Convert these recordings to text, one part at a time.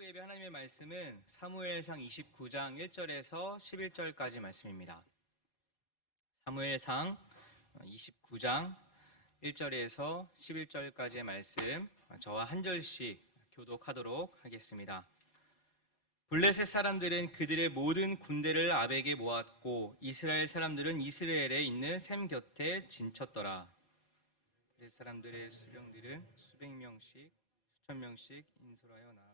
일부 예배 하나님의 말씀은 사무엘상 29장 1절에서 11절까지 말씀입니다. 사무엘상 29장 1절에서 11절까지의 말씀, 저와 한 절씩 교독하도록 하겠습니다. 블레셋 사람들은 그들의 모든 군대를 아벡에 모았고 이스라엘 사람들은 이스라엘에 있는 셈 곁에 진쳤더라. 블레셋 사람들의 수령들은 수백 명씩 수천 명씩 인솔하여 나아가고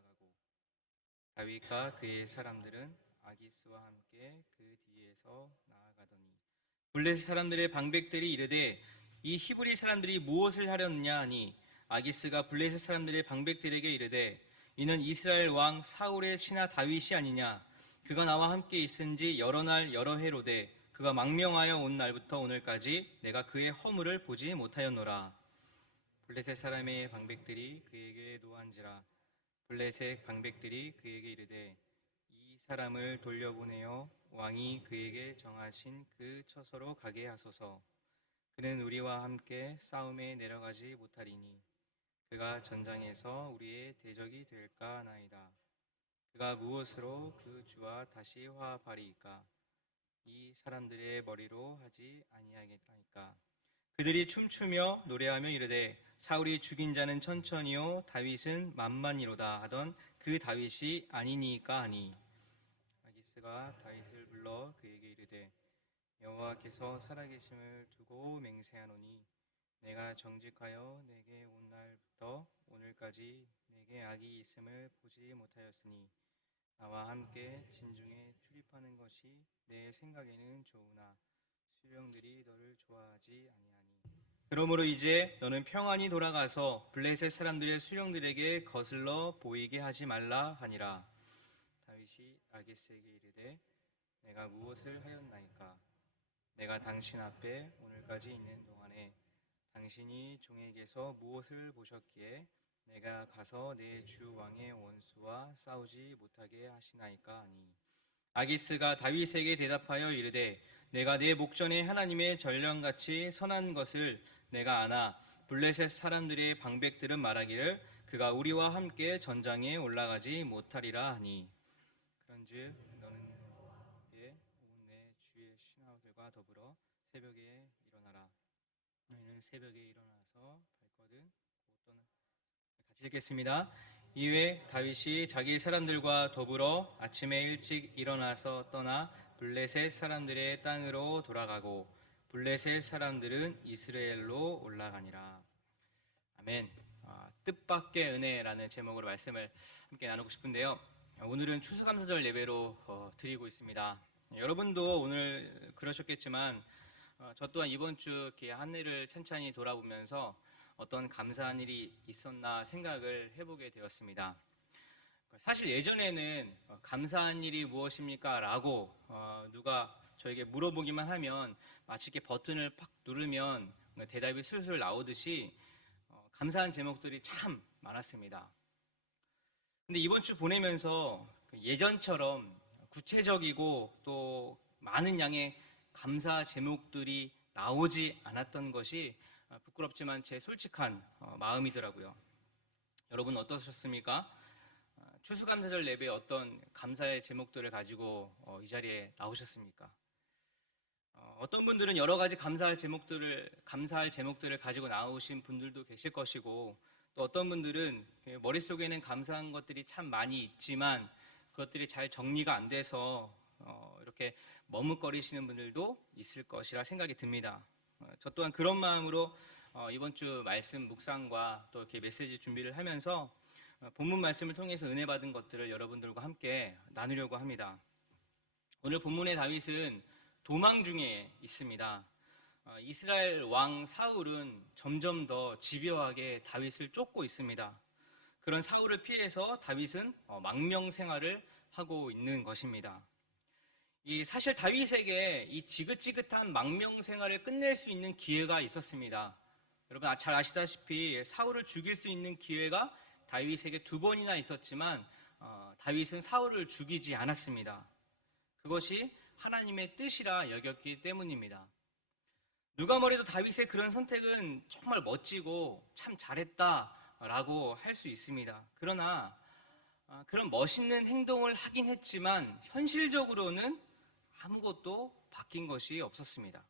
다윗과 그의 사람들은 아기스와 함께 그 뒤에서 나아가더니 블레셋 사람들의 방백들이 이르되 이 히브리 사람들이 무엇을 하려느냐 하니 아기스가 블레셋 사람들의 방백들에게 이르되 이는 이스라엘 왕 사울의 신하 다윗이 아니냐. 그가 나와 함께 있은 지 여러 날 여러 해로되 그가 망명하여 온 날부터 오늘까지 내가 그의 허물을 보지 못하였노라. 블레셋 사람의 방백들이 그에게 노한지라. 블레셋 방백들이 그에게 이르되 이 사람을 돌려보내어 왕이 그에게 정하신 그 처소로 가게 하소서. 그는 우리와 함께 싸움에 내려가지 못하리니 그가 전장에서 우리의 대적이 될까 하나이다. 그가 무엇으로 그 주와 다시 화합하리이까? 이 사람들의 머리로 하지 아니하겠나이까? 그들이 춤추며 노래하며 이르되 사울이 죽인 자는 천천히요 다윗은 만만이로다 하던 그 다윗이 아니니까 하니 아기스가 다윗을 불러 그에게 이르되 여호와께서 살아계심을 두고 맹세하노니 내가 정직하여 내게 온 날부터 오늘까지 내게 악이 있음을 보지 못하였으니 나와 함께 진중에 출입하는 것이 내 생각에는 좋으나 수령들이 너를 좋아하지 아니하니 그러므로 이제 너는 평안히 돌아가서 블레셋 사람들의 수령들에게 거슬러 보이게 하지 말라 하니라. 다윗이 아기스에게 이르되 내가 무엇을 하였나이까? 내가 당신 앞에 오늘까지 있는 동안에 당신이 종에게서 무엇을 보셨기에 내가 가서 내 주 왕의 원수와 싸우지 못하게 하시나이까 하니 아기스가 다윗에게 대답하여 이르되 내가 내 목전에 하나님의 전령같이 선한 것을 내가 아나 블레셋 사람들의 방백들은 말하기를 그가 우리와 함께 전장에 올라가지 못하리라 하니 그런즉 너는 온 내 주의 신하들과 더불어 새벽에 일어나라. 너희는 새벽에 일어나서 발거든 곧 떠나. 같이 읽겠습니다. 이에 다윗이 자기 사람들과 더불어 아침에 일찍 일어나서 떠나 블레셋 사람들의 땅으로 돌아가고 블레셋 사람들은 이스라엘로 올라가니라. 아멘. 뜻밖의 은혜라는 제목으로 말씀을 함께 나누고 싶은데요. 오늘은 추수감사절 예배로 드리고 있습니다. 여러분도 오늘 그러셨겠지만 저 또한 이번 주 이렇게 한 해를 찬찬히 돌아보면서 어떤 감사한 일이 있었나 생각을 해보게 되었습니다. 사실 예전에는 감사한 일이 무엇입니까? 라고 누가 저에게 물어보기만 하면 마치 이렇게 버튼을 팍 누르면 대답이 술술 나오듯이 감사한 제목들이 참 많았습니다. 근데 이번 주 보내면서 예전처럼 구체적이고 또 많은 양의 감사 제목들이 나오지 않았던 것이 부끄럽지만 제 솔직한 마음이더라고요. 여러분 어떠셨습니까? 추수감사절 예배에 어떤 감사의 제목들을 가지고 이 자리에 나오셨습니까? 어떤 분들은 여러 가지 감사할 제목들을 가지고 나오신 분들도 계실 것이고 또 어떤 분들은 머릿속에는 감사한 것들이 참 많이 있지만 그것들이 잘 정리가 안 돼서 이렇게 머뭇거리시는 분들도 있을 것이라 생각이 듭니다. 저 또한 그런 마음으로 이번 주 말씀 묵상과 또 이렇게 메시지 준비를 하면서 본문 말씀을 통해서 은혜 받은 것들을 여러분들과 함께 나누려고 합니다. 오늘 본문의 다윗은 도망 중에 있습니다. 이스라엘 왕 사울은 점점 더 집요하게 다윗을 쫓고 있습니다. 그런 사울을 피해서 다윗은 망명 생활을 하고 있는 것입니다. 사실 다윗에게 이 지긋지긋한 망명 생활을 끝낼 수 있는 기회가 있었습니다. 여러분 잘 아시다시피 사울을 죽일 수 있는 기회가 다윗에게 2번이나 있었지만 다윗은 사울을 죽이지 않았습니다. 그것이 하나님의 뜻이라 여겼기 때문입니다. 누가 뭐래도 다윗의 그런 선택은 정말 멋지고 참 잘했다라고 할 수 있습니다. 그러나 그런 멋있는 행동을 하긴 했지만 현실적으로는 아무것도 바뀐 것이 없었습니다.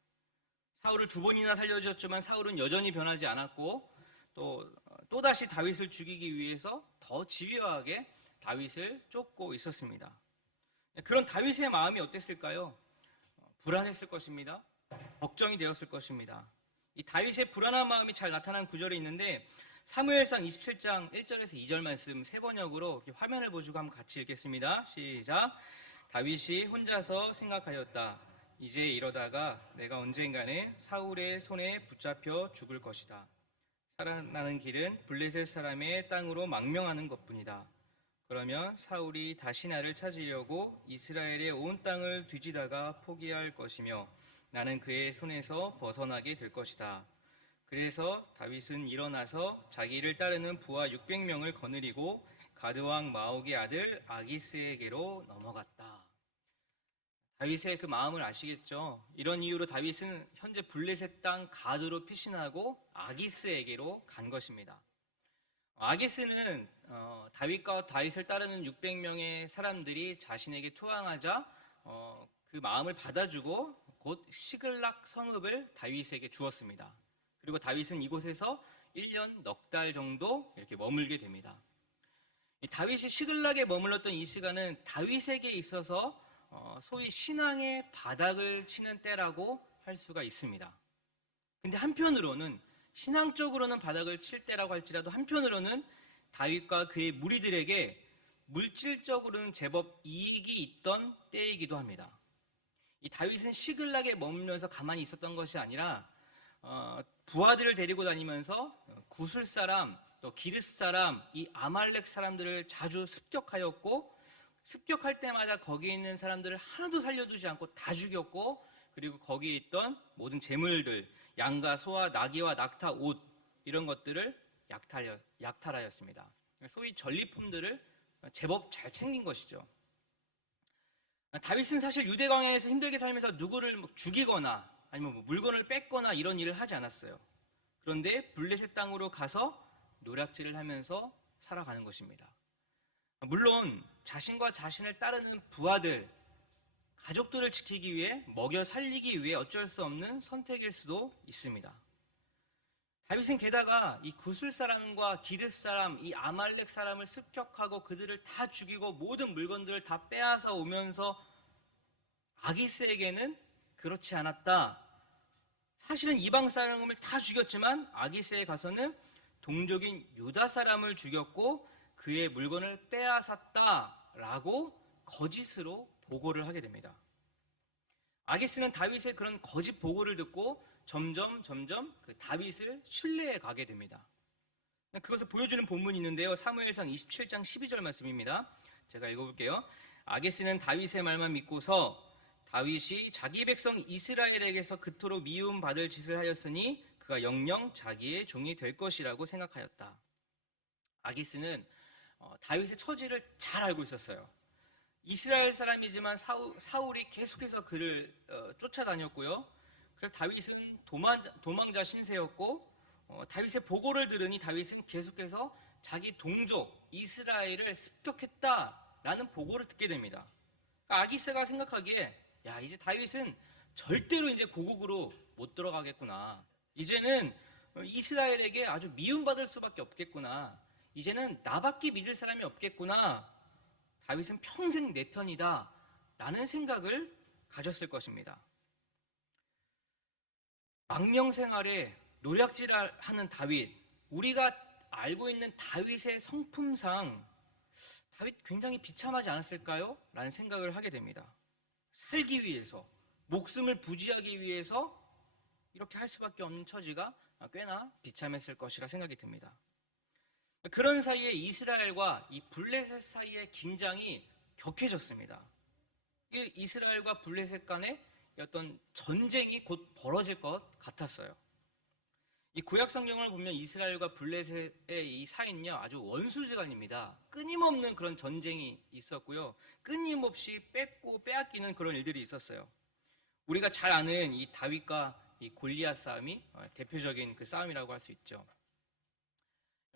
사울을 2번이나 살려주었지만 사울은 여전히 변하지 않았고 또다시 다윗을 죽이기 위해서 더 집요하게 다윗을 쫓고 있었습니다. 그런 다윗의 마음이 어땠을까요? 불안했을 것입니다. 걱정이 되었을 것입니다. 이 다윗의 불안한 마음이 잘 나타난 구절이 있는데 사무엘상 27장 1절에서 2절 말씀 세 번역으로 화면을 보시고 한번 같이 읽겠습니다. 시작. 다윗이 혼자서 생각하였다. 이제 이러다가 내가 언젠가는 사울의 손에 붙잡혀 죽을 것이다. 살아나는 길은 블레셋 사람의 땅으로 망명하는 것뿐이다. 그러면 사울이 다시 나를 찾으려고 이스라엘의 온 땅을 뒤지다가 포기할 것이며 나는 그의 손에서 벗어나게 될 것이다. 그래서 다윗은 일어나서 자기를 따르는 부하 600명을 거느리고 가드왕 마옥의 아들 아기스에게로 넘어갔다. 다윗의 그 마음을 아시겠죠? 이런 이유로 다윗은 현재 블레셋 땅 가드로 피신하고 아기스에게로 간 것입니다. 아기스는 다윗과 다윗을 따르는 600명의 사람들이 자신에게 투항하자 그 마음을 받아주고 곧 시글락 성읍을 다윗에게 주었습니다. 그리고 다윗은 이곳에서 1년 넉 달 정도 이렇게 머물게 됩니다. 다윗이 시글락에 머물렀던 이 시간은 다윗에게 있어서 소위 신앙의 바닥을 치는 때라고 할 수가 있습니다. 근데 한편으로는 신앙적으로는 바닥을 칠 때라고 할지라도 한편으로는 다윗과 그의 무리들에게 물질적으로는 제법 이익이 있던 때이기도 합니다. 이 다윗은 시글락에 머물면서 가만히 있었던 것이 아니라 부하들을 데리고 다니면서 구술 사람, 또 기르스 사람, 이 아말렉 사람들을 자주 습격하였고 습격할 때마다 거기에 있는 사람들을 하나도 살려두지 않고 다 죽였고 그리고 거기에 있던 모든 재물들, 양과 소와 나귀와 낙타, 옷 이런 것들을 약탈하였습니다. 소위 전리품들을 제법 잘 챙긴 것이죠. 다윗은 사실 유대 광야에서 힘들게 살면서 누구를 죽이거나 아니면 물건을 뺏거나 이런 일을 하지 않았어요. 그런데 블레셋 땅으로 가서 노략질을 하면서 살아가는 것입니다. 물론 자신과 자신을 따르는 부하들, 가족들을 지키기 위해 먹여 살리기 위해 어쩔 수 없는 선택일 수도 있습니다. 다윗은 게다가 이 구술 사람과 기르스 사람, 이 아말렉 사람을 습격하고 그들을 다 죽이고 모든 물건들을 다 빼앗아 오면서 아기스에게는 그렇지 않았다. 사실은 이방 사람을 다 죽였지만 아기스에 가서는 동족인 유다 사람을 죽였고 그의 물건을 빼앗았다라고 거짓으로 보고를 하게 됩니다. 아기스는 다윗의 그런 거짓 보고를 듣고 점점 그 다윗을 신뢰해 가게 됩니다. 그것을 보여주는 본문이 있는데요. 사무엘상 27장 12절 말씀입니다. 제가 읽어볼게요. 아기스는 다윗의 말만 믿고서 다윗이 자기 백성 이스라엘에게서 그토록 미움받을 짓을 하였으니 그가 영영 자기의 종이 될 것이라고 생각하였다. 아기스는 다윗의 처지를 잘 알고 있었어요. 이스라엘 사람이지만 사울이 계속해서 그를 쫓아다녔고요. 그래서 다윗은 도망자 신세였고 다윗의 보고를 들으니 다윗은 계속해서 자기 동족 이스라엘을 습격했다라는 보고를 듣게 됩니다. 그러니까 아기스가 생각하기에 야 이제 다윗은 절대로 이제 고국으로 못 들어가겠구나. 이제는 이스라엘에게 아주 미움받을 수밖에 없겠구나. 이제는 나밖에 믿을 사람이 없겠구나. 다윗은 평생 내 편이다. 라는 생각을 가졌을 것입니다. 망명 생활에 노략질하는 다윗, 우리가 알고 있는 다윗의 성품상 다윗 굉장히 비참하지 않았을까요? 라는 생각을 하게 됩니다. 살기 위해서, 목숨을 부지하기 위해서 이렇게 할 수밖에 없는 처지가 꽤나 비참했을 것이라 생각이 듭니다. 그런 사이에 이스라엘과 이 블레셋 사이의 긴장이 격해졌습니다. 이 이스라엘과 블레셋 간의 어떤 전쟁이 곧 벌어질 것 같았어요. 이 구약 성경을 보면 이스라엘과 블레셋의 이 사이는요 아주 원수지간입니다. 끊임없는 그런 전쟁이 있었고요, 끊임없이 뺏고 빼앗기는 그런 일들이 있었어요. 우리가 잘 아는 이 다윗과 이 골리앗 싸움이 대표적인 그 싸움이라고 할 수 있죠.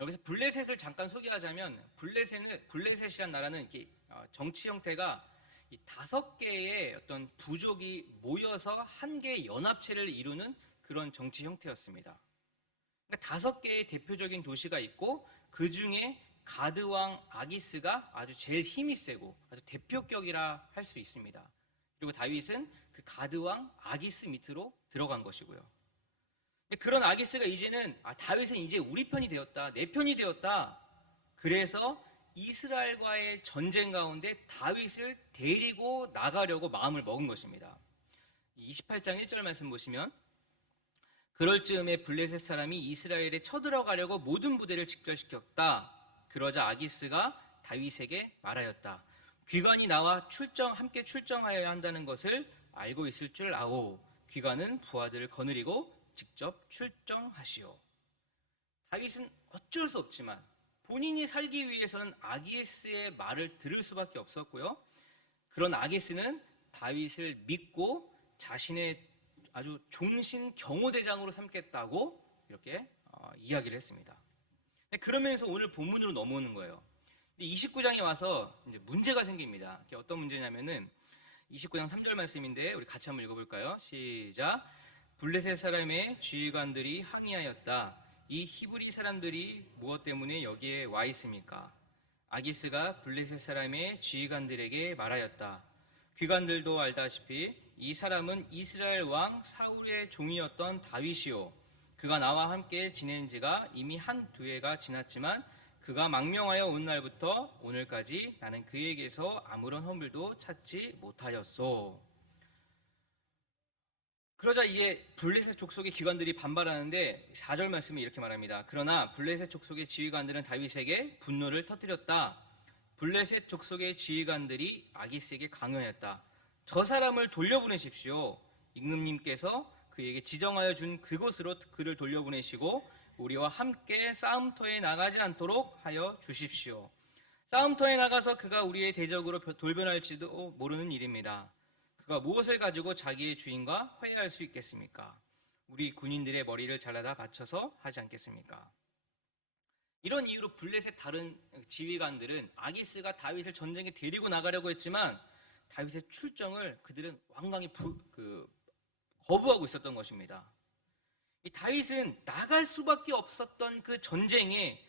여기서 블레셋을 잠깐 소개하자면 블레셋이란 나라는 이렇게 정치 형태가 이 5개의 어떤 부족이 모여서 한 개의 연합체를 이루는 그런 정치 형태였습니다. 그러니까 5개의 대표적인 도시가 있고 그 중에 가드 왕 아기스가 아주 제일 힘이 세고 아주 대표격이라 할 수 있습니다. 그리고 다윗은 그 가드 왕 아기스 밑으로 들어간 것이고요. 그런 아기스가 이제는 다윗은 이제 우리 편이 되었다, 내 편이 되었다. 그래서 이스라엘과의 전쟁 가운데 다윗을 데리고 나가려고 마음을 먹은 것입니다. 28장 1절 말씀 보시면 그럴 즈음에 블레셋 사람이 이스라엘에 쳐들어가려고 모든 부대를 집결시켰다. 그러자 아기스가 다윗에게 말하였다. 귀관이 나와 함께 출정하여야 한다는 것을 알고 있을 줄 아오. 귀관은 부하들을 거느리고 직접 출정하시오. 다윗은 어쩔 수 없지만 본인이 살기 위해서는 아기스의 말을 들을 수밖에 없었고요. 그런 아기스는 다윗을 믿고 자신의 아주 종신 경호대장으로 삼겠다고 이렇게 이야기를 했습니다. 그러면서 오늘 본문으로 넘어오는 거예요. 29장에 와서 이제 문제가 생깁니다. 어떤 문제냐면은 29장 3절 말씀인데 우리 같이 한번 읽어볼까요? 시작. 블레셋 사람의 지휘관들이 항의하였다. 이 히브리 사람들이 무엇 때문에 여기에 와 있습니까? 아기스가 블레셋 사람의 지휘관들에게 말하였다. 귀관들도 알다시피 이 사람은 이스라엘 왕 사울의 종이었던 다윗이요. 그가 나와 함께 지낸 지가 이미 한두 해가 지났지만 그가 망명하여 온 날부터 오늘까지 나는 그에게서 아무런 허물도 찾지 못하였소. 그러자 이에 블레셋 족속의 기관들이 반발하는데 4절 말씀이 이렇게 말합니다. 그러나 블레셋 족속의 지휘관들은 다윗에게 분노를 터뜨렸다. 블레셋 족속의 지휘관들이 아기스에게 강요하였다. 저 사람을 돌려보내십시오. 임금님께서 그에게 지정하여 준 그곳으로 그를 돌려보내시고 우리와 함께 싸움터에 나가지 않도록 하여 주십시오. 싸움터에 나가서 그가 우리의 대적으로 돌변할지도 모르는 일입니다. 그가 무엇을 가지고 자기의 주인과 회해할 수 있겠습니까? 우리 군인들의 머리를 잘라다 바쳐서 하지 않겠습니까? 이런 이유로 블레셋 다른 지휘관들은 아기스가 다윗을 전쟁에 데리고 나가려고 했지만 다윗의 출정을 그들은 완강히 거부하고 있었던 것입니다. 이 다윗은 나갈 수밖에 없었던 그 전쟁에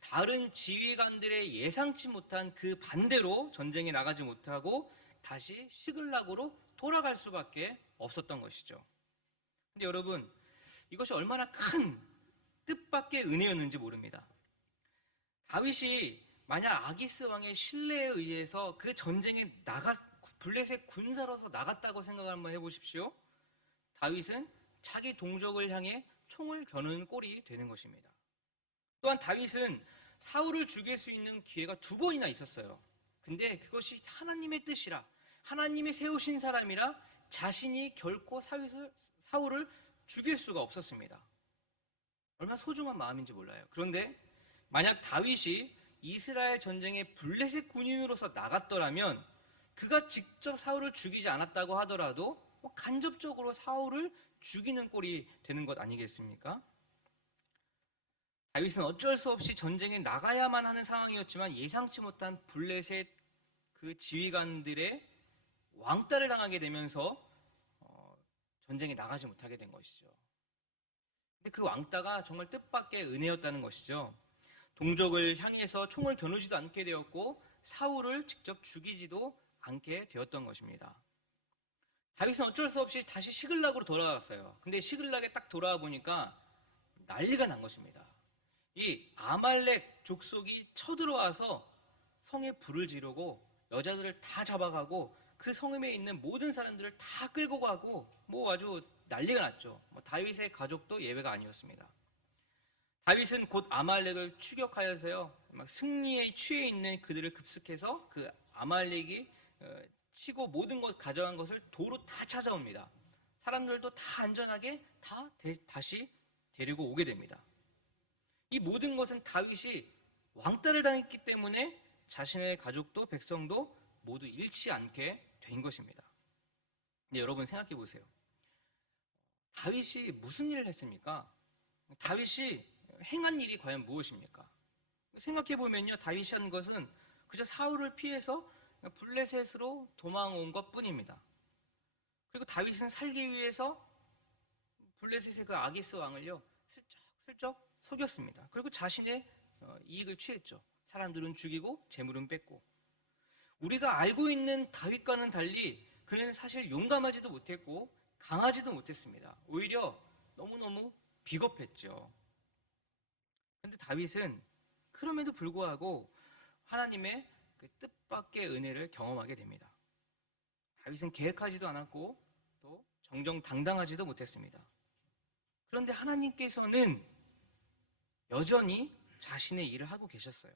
다른 지휘관들의 예상치 못한 그 반대로 전쟁에 나가지 못하고 다시 시글락으로 돌아갈 수밖에 없었던 것이죠. 근데 여러분, 이것이 얼마나 큰 뜻밖의 은혜였는지 모릅니다. 다윗이 만약 아기스 왕의 신뢰에 의해서 그 전쟁에 블레셋 군사로서 나갔다고 생각을 한번 해보십시오. 다윗은 자기 동족을 향해 총을 겨누는 꼴이 되는 것입니다. 또한 다윗은 사울을 죽일 수 있는 기회가 2번이나 있었어요. 근데 그것이 하나님의 뜻이라, 하나님이 세우신 사람이라 자신이 결코 사울을 죽일 수가 없었습니다. 얼마나 소중한 마음인지 몰라요. 그런데 만약 다윗이 이스라엘 전쟁에 블레셋 군인으로서 나갔더라면 그가 직접 사울을 죽이지 않았다고 하더라도 간접적으로 사울을 죽이는 꼴이 되는 것 아니겠습니까? 다윗은 어쩔 수 없이 전쟁에 나가야만 하는 상황이었지만 예상치 못한 블레셋 그 지휘관들의 왕따를 당하게 되면서 전쟁에 나가지 못하게 된 것이죠. 근데 그 왕따가 정말 뜻밖의 은혜였다는 것이죠. 동족을 향해서 총을 겨누지도 않게 되었고 사울을 직접 죽이지도 않게 되었던 것입니다. 다윗은 어쩔 수 없이 다시 시글락으로 돌아왔어요. 근데 시글락에 딱 돌아와 보니까 난리가 난 것입니다. 이 아말렉 족속이 쳐들어와서 성에 불을 지르고 여자들을 다 잡아가고 그 성에 있는 모든 사람들을 다 끌고 가고 아주 난리가 났죠. 다윗의 가족도 예외가 아니었습니다. 다윗은 곧 아말렉을 추격하여서요, 승리에 취해 있는 그들을 급습해서 그 아말렉이 치고 모든 것 가져간 것을 도로 다 찾아옵니다. 사람들도 다 안전하게 다시 데리고 오게 됩니다. 이 모든 것은 다윗이 왕따를 당했기 때문에 자신의 가족도 백성도 모두 잃지 않게 된 것입니다. 근데 여러분 생각해 보세요. 다윗이 무슨 일을 했습니까? 다윗이 행한 일이 과연 무엇입니까? 생각해 보면요, 다윗이 한 것은 그저 사울을 피해서 블레셋으로 도망온 것뿐입니다. 그리고 다윗은 살기 위해서 블레셋의 그 아기스 왕을요 슬쩍 속였습니다. 그리고 자신의 이익을 취했죠. 사람들은 죽이고 재물은 뺏고. 우리가 알고 있는 다윗과는 달리 그는 사실 용감하지도 못했고 강하지도 못했습니다. 오히려 너무너무 비겁했죠. 그런데 다윗은 그럼에도 불구하고 하나님의 그 뜻밖의 은혜를 경험하게 됩니다. 다윗은 계획하지도 않았고 또 정정당당하지도 못했습니다. 그런데 하나님께서는 여전히 자신의 일을 하고 계셨어요.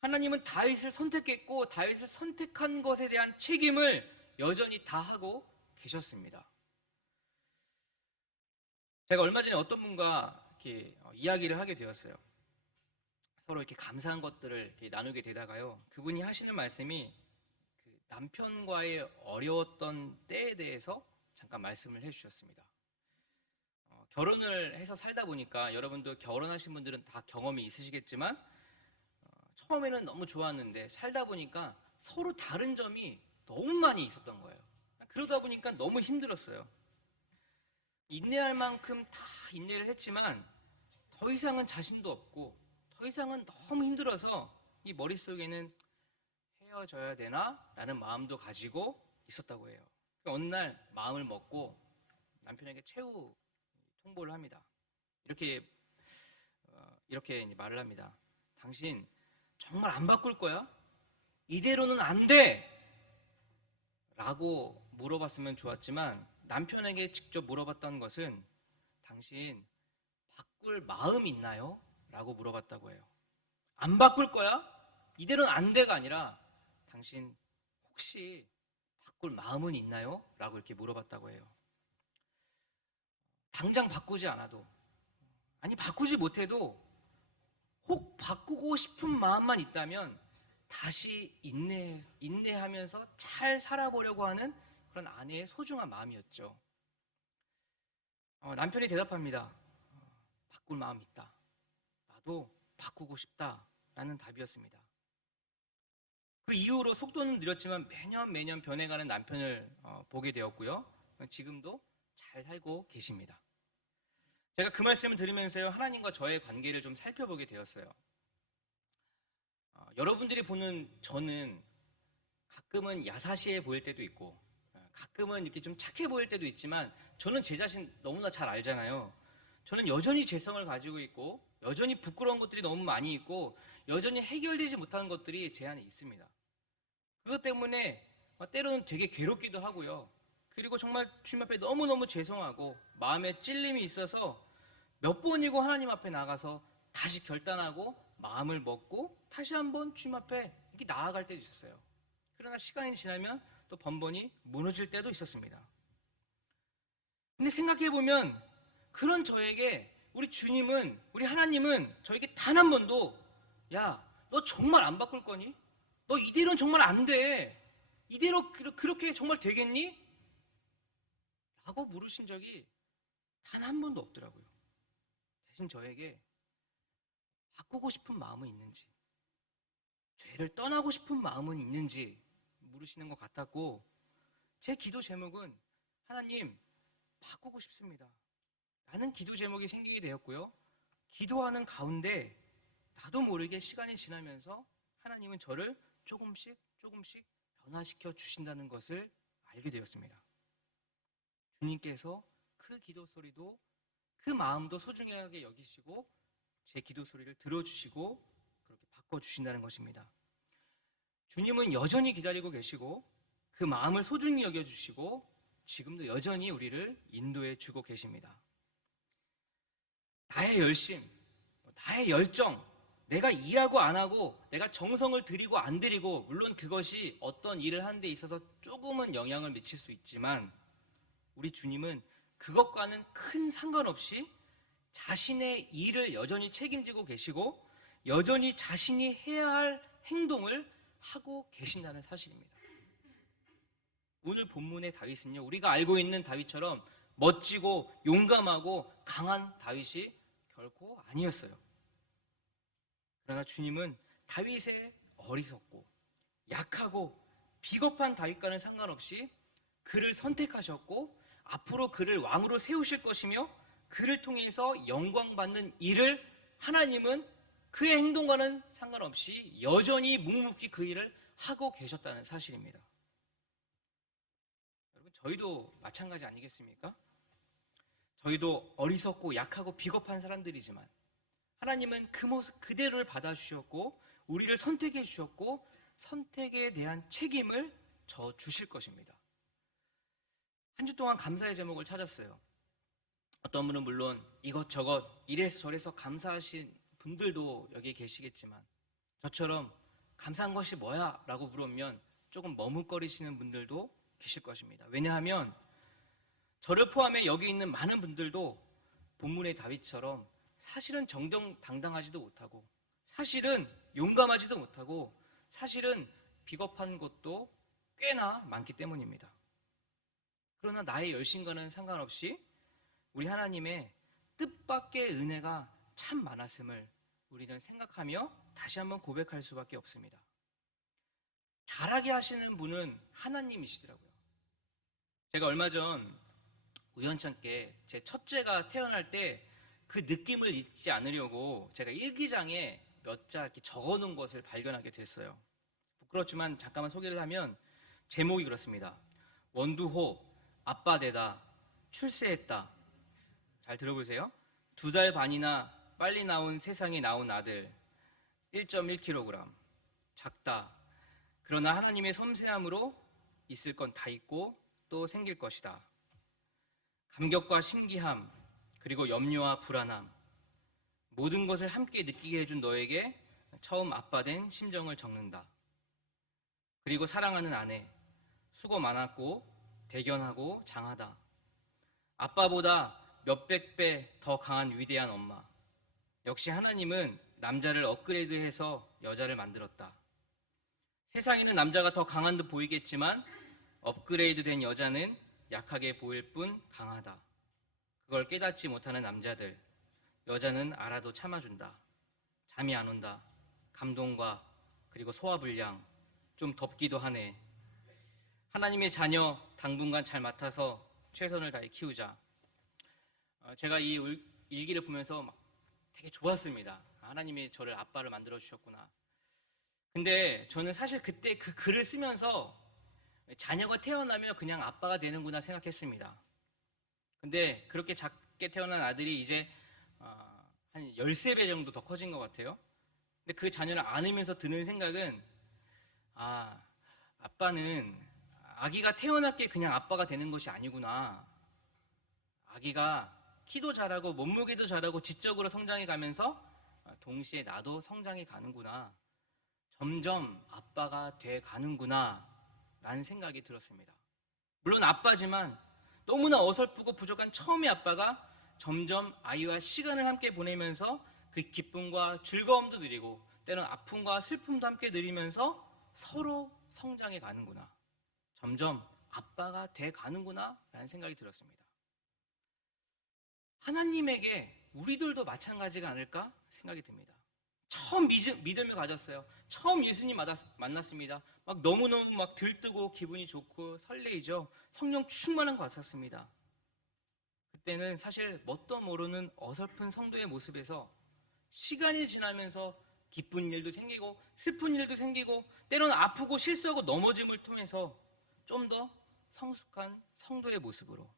하나님은 다윗을 선택했고 다윗을 선택한 것에 대한 책임을 여전히 다하고 계셨습니다. 제가 얼마 전에 어떤 분과 이렇게 이야기를 하게 되었어요. 서로 이렇게 감사한 것들을 이렇게 나누게 되다가요. 그분이 하시는 말씀이 그 남편과의 어려웠던 때에 대해서 잠깐 말씀을 해주셨습니다. 결혼을 해서 살다 보니까 여러분도 결혼하신 분들은 다 경험이 있으시겠지만 처음에는 너무 좋았는데 살다 보니까 서로 다른 점이 너무 많이 있었던 거예요. 그러다 보니까 너무 힘들었어요. 인내할 만큼 다 인내를 했지만 더 이상은 자신도 없고 더 이상은 너무 힘들어서 이 머릿속에는 헤어져야 되나? 라는 마음도 가지고 있었다고 해요. 어느 날 마음을 먹고 남편에게 최후 통보를 합니다. 이렇게 말을 합니다. 당신 정말 안 바꿀 거야? 이대로는 안 돼! 라고 물어봤으면 좋았지만 남편에게 직접 물어봤던 것은 당신 바꿀 마음 있나요? 라고 물어봤다고 해요. 안 바꿀 거야? 이대로는 안 돼가 아니라 당신 혹시 바꿀 마음은 있나요? 라고 이렇게 물어봤다고 해요. 당장 바꾸지 않아도, 아니 바꾸지 못해도 혹 바꾸고 싶은 마음만 있다면 다시 인내하면서 잘 살아보려고 하는 그런 아내의 소중한 마음이었죠. 남편이 대답합니다. 바꿀 마음 있다. 나도 바꾸고 싶다. 라는 답이었습니다. 그 이후로 속도는 느렸지만 매년 변해가는 남편을 보게 되었고요. 지금도 잘 살고 계십니다. 제가 그 말씀을 들으면서요, 하나님과 저의 관계를 좀 살펴보게 되었어요. 여러분들이 보는 저는 가끔은 야사시해 보일 때도 있고 가끔은 이렇게 좀 착해 보일 때도 있지만 저는 제 자신 너무나 잘 알잖아요. 저는 여전히 죄성을 가지고 있고 여전히 부끄러운 것들이 너무 많이 있고 여전히 해결되지 못하는 것들이 제 안에 있습니다. 그것 때문에 때로는 되게 괴롭기도 하고요. 그리고 정말 주님 앞에 너무너무 죄송하고 마음에 찔림이 있어서 몇 번이고 하나님 앞에 나가서 다시 결단하고 마음을 먹고 다시 한번 주님 앞에 이렇게 나아갈 때도 있었어요. 그러나 시간이 지나면 또 번번이 무너질 때도 있었습니다. 근데 생각해보면 그런 저에게 우리 주님은, 우리 하나님은 저에게 단 한 번도 야, 너 정말 안 바꿀 거니? 너 이대로는 정말 안 돼. 이대로 그렇게 정말 되겠니? 라고 물으신 적이 단 한 번도 없더라고요. 대신 저에게 바꾸고 싶은 마음은 있는지, 죄를 떠나고 싶은 마음은 있는지 물으시는 것 같았고, 제 기도 제목은 하나님 바꾸고 싶습니다. 라는 기도 제목이 생기게 되었고요. 기도하는 가운데 나도 모르게 시간이 지나면서 하나님은 저를 조금씩 변화시켜 주신다는 것을 알게 되었습니다. 주님께서 그 기도 소리도 그 마음도 소중하게 여기시고 제 기도 소리를 들어주시고 그렇게 바꿔주신다는 것입니다. 주님은 여전히 기다리고 계시고 그 마음을 소중히 여겨주시고 지금도 여전히 우리를 인도해 주고 계십니다. 나의 열심, 나의 열정, 내가 일하고 안 하고 내가 정성을 들이고 안 들이고 물론 그것이 어떤 일을 하는 데 있어서 조금은 영향을 미칠 수 있지만 우리 주님은 그것과는 큰 상관없이 자신의 일을 여전히 책임지고 계시고 여전히 자신이 해야 할 행동을 하고 계신다는 사실입니다. 오늘 본문의 다윗은요, 우리가 알고 있는 다윗처럼 멋지고 용감하고 강한 다윗이 결코 아니었어요. 그러나 주님은 다윗의 어리석고 약하고 비겁한 다윗과는 상관없이 그를 선택하셨고 앞으로 그를 왕으로 세우실 것이며 그를 통해서 영광받는 일을 하나님은 그의 행동과는 상관없이 여전히 묵묵히 그 일을 하고 계셨다는 사실입니다. 여러분, 저희도 마찬가지 아니겠습니까? 저희도 어리석고 약하고 비겁한 사람들이지만 하나님은 그 모습 그대로를 받아주셨고 우리를 선택해 주셨고 선택에 대한 책임을 져 주실 것입니다. 한 주 동안 감사의 제목을 찾았어요. 어떤 분은 물론 이것저것 이래서 저래서 감사하신 분들도 여기 계시겠지만 저처럼 감사한 것이 뭐야? 라고 물으면 조금 머뭇거리시는 분들도 계실 것입니다. 왜냐하면 저를 포함해 여기 있는 많은 분들도 본문의 다윗처럼 사실은 정정당당하지도 못하고 사실은 용감하지도 못하고 사실은 비겁한 것도 꽤나 많기 때문입니다. 그러나 나의 열심과는 상관없이 우리 하나님의 뜻밖의 은혜가 참 많았음을 우리는 생각하며 다시 한번 고백할 수밖에 없습니다. 잘하게 하시는 분은 하나님이시더라고요. 제가 얼마 전 우연찮게 제 첫째가 태어날 때 그 느낌을 잊지 않으려고 제가 일기장에 몇 자 이렇게 적어놓은 것을 발견하게 됐어요. 부끄럽지만 잠깐만 소개를 하면 제목이 그렇습니다. 원두호, 아빠 되다, 출세했다. 잘 들어보세요. 2달 반이나 빨리 나온 세상에 나온 아들, 1.1kg, 작다. 그러나 하나님의 섬세함으로 있을 건 다 있고 또 생길 것이다. 감격과 신기함, 그리고 염려와 불안함, 모든 것을 함께 느끼게 해준 너에게 처음 아빠 된 심정을 적는다. 그리고 사랑하는 아내, 수고 많았고 대견하고 장하다. 아빠보다 몇백 배 더 강한 위대한 엄마. 역시 하나님은 남자를 업그레이드해서 여자를 만들었다. 세상에는 남자가 더 강한 듯 보이겠지만 업그레이드된 여자는 약하게 보일 뿐 강하다. 그걸 깨닫지 못하는 남자들, 여자는 알아도 참아준다. 잠이 안 온다. 감동과 그리고 소화불량, 좀 덥기도 하네. 하나님의 자녀 당분간 잘 맡아서 최선을 다해 키우자. 제가 이 일기를 보면서 막 되게 좋았습니다. 하나님이 저를 아빠를 만들어 주셨구나. 근데 저는 사실 그때 그 글을 쓰면서 자녀가 태어나면 그냥 아빠가 되는구나 생각했습니다. 근데 그렇게 작게 태어난 아들이 이제 한 13배 정도 더 커진 것 같아요. 근데 그 자녀를 안으면서 드는 생각은 아빠는 아기가 태어날 게 그냥 아빠가 되는 것이 아니구나. 아기가 키도 자라고 몸무게도 자라고 지적으로 성장해 가면서 동시에 나도 성장해 가는구나. 점점 아빠가 돼 가는구나 라는 생각이 들었습니다. 물론 아빠지만 너무나 어설프고 부족한 처음의 아빠가 점점 아이와 시간을 함께 보내면서 그 기쁨과 즐거움도 누리고 때론 아픔과 슬픔도 함께 누리면서 서로 성장해 가는구나. 점점 아빠가 돼 가는구나 라는 생각이 들었습니다. 하나님에게 우리들도 마찬가지가 아닐까 생각이 듭니다. 처음 믿음을 가졌어요. 처음 예수님 만났습니다. 막 너무너무 막 들뜨고 기분이 좋고 설레이죠. 성령 충만한 것 같았습니다. 그때는 사실 뭣도 모르는 어설픈 성도의 모습에서 시간이 지나면서 기쁜 일도 생기고 슬픈 일도 생기고 때로는 아프고 실수하고 넘어짐을 통해서 좀 더 성숙한 성도의 모습으로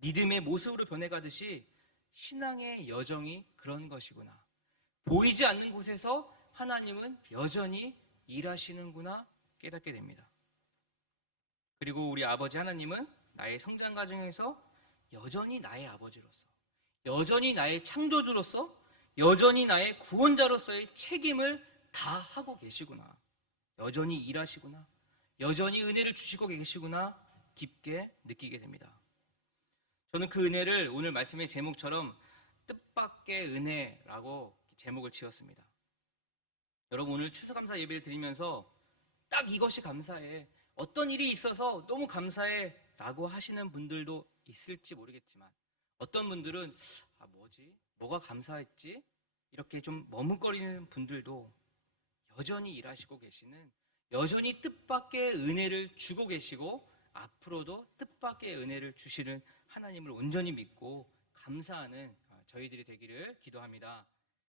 믿음의 모습으로 변해가듯이 신앙의 여정이 그런 것이구나. 보이지 않는 곳에서 하나님은 여전히 일하시는구나 깨닫게 됩니다. 그리고 우리 아버지 하나님은 나의 성장 과정에서 여전히 나의 아버지로서, 여전히 나의 창조주로서, 여전히 나의 구원자로서의 책임을 다 하고 계시구나. 여전히 일하시구나. 여전히 은혜를 주시고 계시구나 깊게 느끼게 됩니다. 저는 그 은혜를 오늘 말씀의 제목처럼 뜻밖의 은혜라고 제목을 지었습니다. 여러분 오늘 추수감사 예배를 드리면서 딱 이것이 감사해. 어떤 일이 있어서 너무 감사해 라고 하시는 분들도 있을지 모르겠지만 어떤 분들은 뭐지? 뭐가 감사했지? 이렇게 좀 머뭇거리는 분들도 여전히 일하시고 계시는, 여전히 뜻밖의 은혜를 주고 계시고 앞으로도 뜻밖의 은혜를 주시는 하나님을 온전히 믿고 감사하는 저희들이 되기를 기도합니다.